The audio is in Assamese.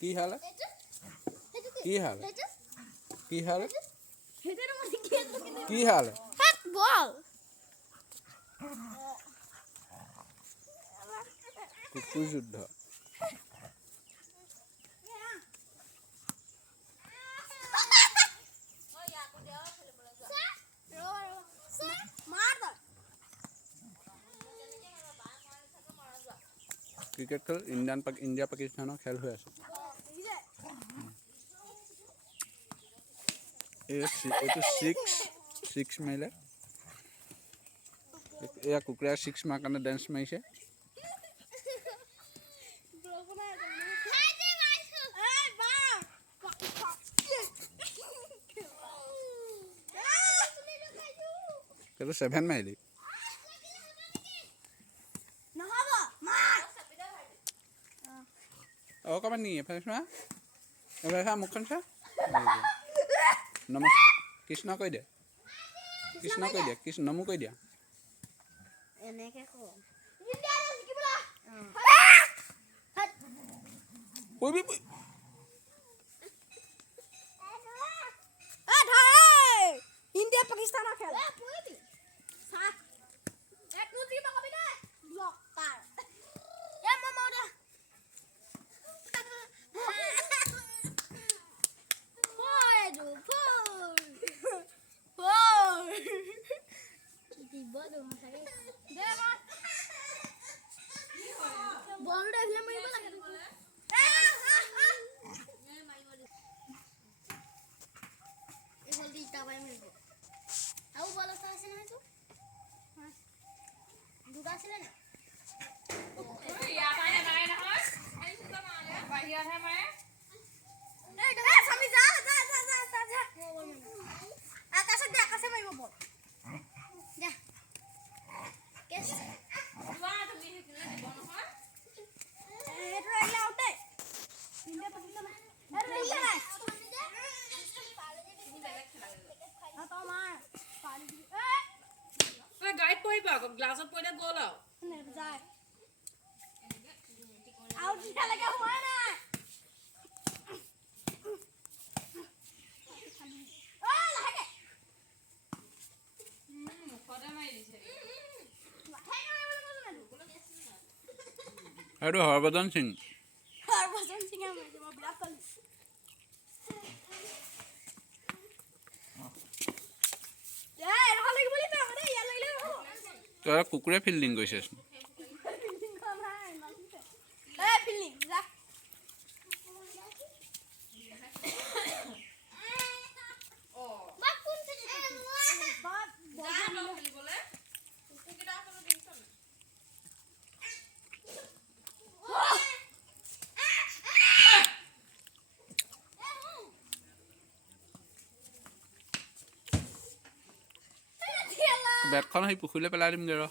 কি হালে কি হালে কি হালে কি হালে বল কুকুৰ যুদ্ধ ক্ৰিকেট খেল ইণ্ডিয়া পাকিস্তানৰ খেল হৈ আছে এইটো ছিক্স মাৰিলে এয়া কুকুৰাই 6 মাৰ কাৰণে ডেন্স মাৰিছে সেইটো 7 মাৰিলি অকণমান নি এফালে চোৱা এফালে চা মুখখন চা নমস্কাৰ কৃষ্ণ কৈ দে কৃষ্ণ নমো কৈ দিয়া এনেকে ইণ্ডিয়া পাকিস্তানৰ খেল গাইড পৰিবা গ্লাছত পৰিলে গ'ল আৰু হৰভজন সিং তই কুকুৰে ফিল্ডিং কৰিছে বেটখন সেই পুখুৰীলৈ পেলাই দিমগৈ ৰ